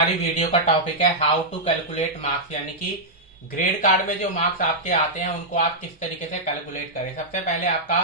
हमारी वीडियो का टॉपिक है हाउ टू कैलकुलेट मार्क्स, यानी कि ग्रेड कार्ड में जो मार्क्स आपके आते हैं उनको आप किस तरीके से कैलकुलेट करें। सबसे पहले आपका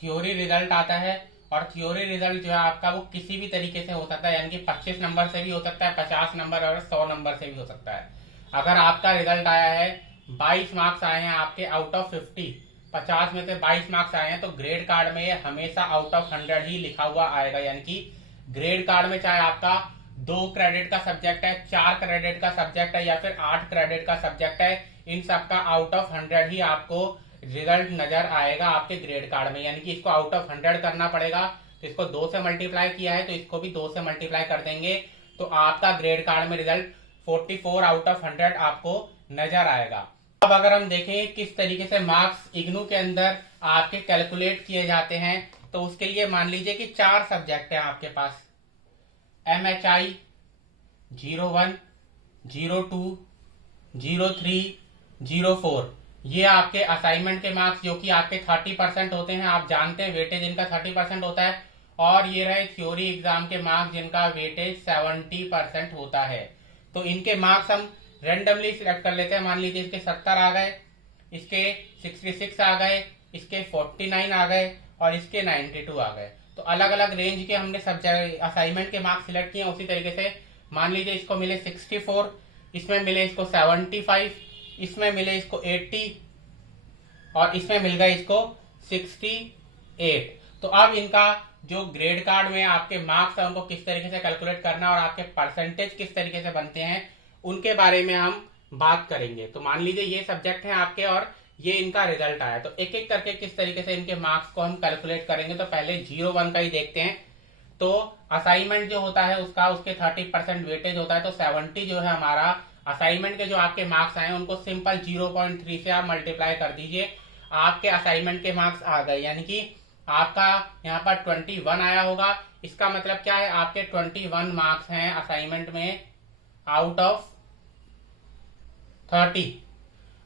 थ्योरी रिजल्ट आता है और थ्योरी रिजल्ट जो है आपका वो किसी भी तरीके से हो सकता है, यानी कि 25 नंबर से भी हो सकता है, 50 नंबर और 100 नंबर से भी हो सकता है। अगर आपका रिजल्ट आया है 22 मार्क्स आए हैं आपके आउट ऑफ 50, 50 में से 22 मार्क्स आए हैं, तो ग्रेड कार्ड में हमेशा आउट ऑफ 100 ही लिखा हुआ आएगा। यानी कि ग्रेड कार्ड में चाहे आपका 2 क्रेडिट का सब्जेक्ट है, 4 क्रेडिट का सब्जेक्ट है या फिर 8 क्रेडिट का सब्जेक्ट है, इन सबका आउट ऑफ 100 ही आपको रिजल्ट नजर आएगा आपके ग्रेड कार्ड में। यानी कि इसको आउट ऑफ 100 करना पड़ेगा, तो इसको 2 से मल्टीप्लाई किया है तो इसको भी 2 से मल्टीप्लाई कर देंगे, तो आपका ग्रेड कार्ड में रिजल्ट 44 आउट ऑफ 100 आपको नजर आएगा। अब अगर हम देखें किस तरीके से मार्क्स इग्नू के अंदर आपके कैलकुलेट किए जाते हैं, तो उसके लिए मान लीजिए कि 4 सब्जेक्ट हैं आपके पास, MHI 01, 02, 03, 04। ये आपके असाइनमेंट के मार्क्स जो कि आपके 30% होते हैं, आप जानते हैं वेटेज इनका 30% होता है। और ये रहे थ्योरी एग्जाम के मार्क्स जिनका वेटेज 70% होता है। तो इनके मार्क्स हम रेंडमली सिलेक्ट कर लेते हैं। मान लीजिए इसके 70 आ गए, इसके 66 आ गए, इसके 49 आ गए और इसके 92 आ गए। तो अलग अलग रेंज के हमने सब्जेक्ट असाइनमेंट के मार्क्स सिलेक्ट किए। उसी तरीके से मान लीजिए इसको मिले 64, इसमें मिले इसको 75, इसमें मिले इसको 80 और इसमें मिल गए इसको 68। तो अब इनका जो ग्रेड कार्ड में आपके मार्क्स है उनको किस तरीके से कैलकुलेट करना और आपके परसेंटेज किस तरीके से बनते हैं उनके बारे में हम बात करेंगे। तो मान लीजिए ये सब्जेक्ट हैं आपके और ये इनका रिजल्ट आया, तो एक एक करके किस तरीके से इनके मार्क्स को हम कैलकुलेट करेंगे। तो पहले 01 का ही देखते हैं। तो असाइनमेंट जो होता है उसका उसके 30% वेटेज होता है, तो 70 जो है हमारा असाइनमेंट के जो आपके मार्क्स आए उनको सिंपल 0.3 से आप मल्टीप्लाई कर दीजिए, आपके असाइनमेंट के मार्क्स आ गए। यानी कि आपका यहाँ पर 21 आया होगा। इसका मतलब क्या है, आपके 21 मार्क्स हैं असाइनमेंट में आउट ऑफ 30।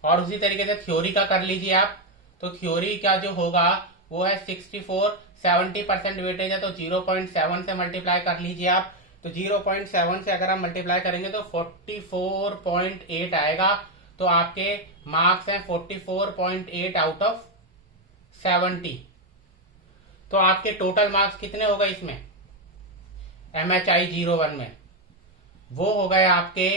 और उसी तरीके से थ्योरी का कर लीजिए आप। तो थ्योरी का जो होगा वो है 64, 70% वेटेज है, तो 0.7 से मल्टीप्लाई कर लीजिए आप। तो 0.7 से अगर हम मल्टीप्लाई करेंगे तो 44.8 आएगा। तो आपके मार्क्स हैं 44.8 आउट ऑफ 70। तो आपके टोटल मार्क्स कितने हो गए इसमें MHI 01 में, वो हो गए आपके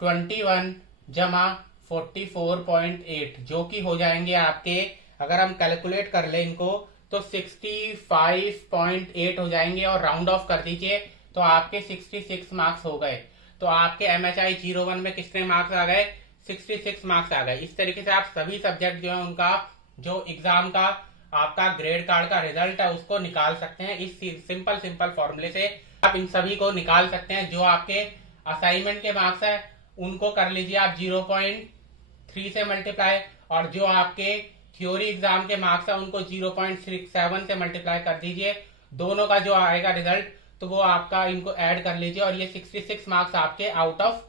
21 जमा 44.8, जो कि हो जाएंगे आपके, अगर हम कैलकुलेट कर ले इनको तो 65.8 हो जाएंगे और राउंड ऑफ कर दीजिए तो आपके 66 मार्क्स हो गए। तो आपके MHI 01 में कितने मार्क्स आ गए, 66 मार्क्स आ गए। इस तरीके से आप सभी सब्जेक्ट जो है उनका जो एग्जाम का आपका ग्रेड कार्ड का रिजल्ट है उसको निकाल सकते हैं। इस सिंपल फॉर्मूले से आप इन सभी को निकाल सकते हैं। जो आपके असाइनमेंट के मार्क्स है उनको कर लीजिए आप 0.3 से मल्टीप्लाई, और जो आपके थ्योरी एग्जाम के मार्क्स है उनको 0.67 से मल्टीप्लाई कर दीजिए। दोनों का जो आएगा रिजल्ट तो वो आपका इनको ऐड कर लीजिए और ये 66 मार्क्स आपके आउट ऑफ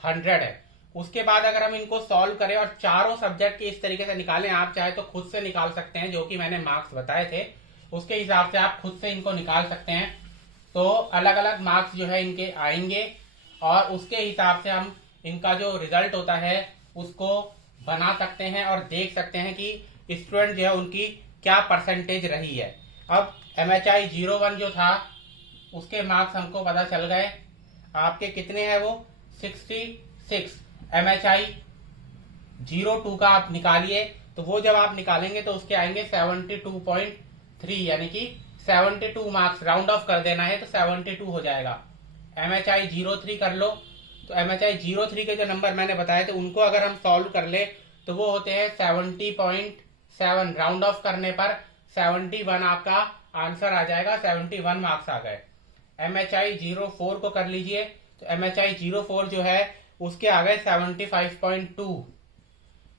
100 है। उसके बाद अगर हम इनको सॉल्व करें और चारों सब्जेक्ट के इस तरीके से निकालें, आप चाहे तो खुद से निकाल सकते हैं, जो कि मैंने मार्क्स बताए थे उसके हिसाब से आप खुद से इनको निकाल सकते हैं। तो अलग अलग मार्क्स जो है इनके आएंगे और उसके हिसाब से हम इनका जो रिजल्ट होता है उसको बना सकते हैं और देख सकते हैं कि स्टूडेंट जो है उनकी क्या परसेंटेज रही है। अब MHI 01 जो था उसके मार्क्स हमको पता चल गए, आपके कितने हैं वो 66। MHI 02 का आप निकालिए, तो वो जब आप निकालेंगे तो उसके आएंगे 72.3, यानी कि 72 मार्क्स, राउंड ऑफ कर देना है तो 72 हो जाएगा। MHI 03 कर लो, तो MHI 03 के जो नंबर मैंने बताए थे उनको अगर हम सॉल्व कर ले तो वो होते हैं 70.7, राउंड ऑफ करने पर 71 आपका आंसर आ जाएगा, 71 मार्क्स आ गए। MHI 04 को कर लीजिए, तो MHI 04 जो है उसके आ गए 75.2,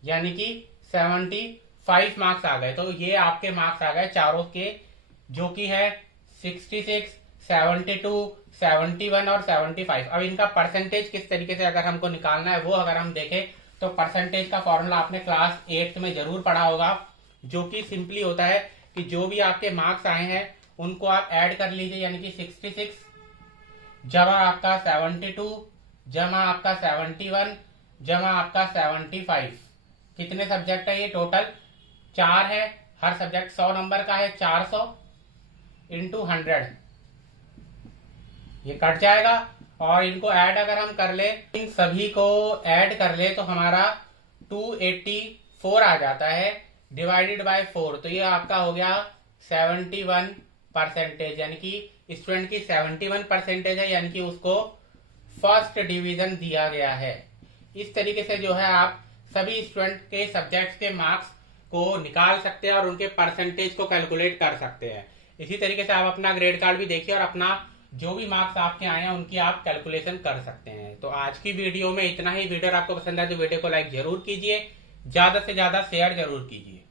यानी कि 75 मार्क्स आ गए। तो ये आपके मार्क्स आ गए चारों के, जो कि है 66, 72, 71 और 75। अब इनका परसेंटेज किस तरीके से अगर हमको निकालना है वो अगर हम देखें तो परसेंटेज का फॉर्मूला आपने क्लास 8 में जरूर पढ़ा होगा, जो कि सिंपली होता है कि जो भी आपके मार्क्स आए हैं उनको आप ऐड कर लीजिए, यानी कि 66 जब आपका 72 जमा आपका 71 जमा आपका 75। कितने सब्जेक्ट है ये टोटल? 4 है। हर सब्जेक्ट 100 नंबर का है। 400 इंटू 100 ये कट जाएगा। और इनको ऐड अगर हम कर ले, इन सभी को ऐड कर ले तो हमारा 284 आ जाता है डिवाइडेड बाय 4। तो ये आपका हो गया 71%, यानी कि स्टूडेंट की 71% है, यानी कि उसको फर्स्ट डिवीजन दिया गया है। इस तरीके से जो है आप सभी स्टूडेंट के सब्जेक्ट्स के मार्क्स को निकाल सकते हैं और उनके परसेंटेज को कैलकुलेट कर सकते हैं। इसी तरीके से आप अपना ग्रेड कार्ड भी देखिए और अपना जो भी मार्क्स आपके आए हैं उनकी आप कैलकुलेशन कर सकते हैं। तो आज की वीडियो में इतना ही। वीडियो आपको पसंद है तो वीडियो को लाइक जरूर कीजिए, ज्यादा से ज्यादा शेयर जरूर कीजिए।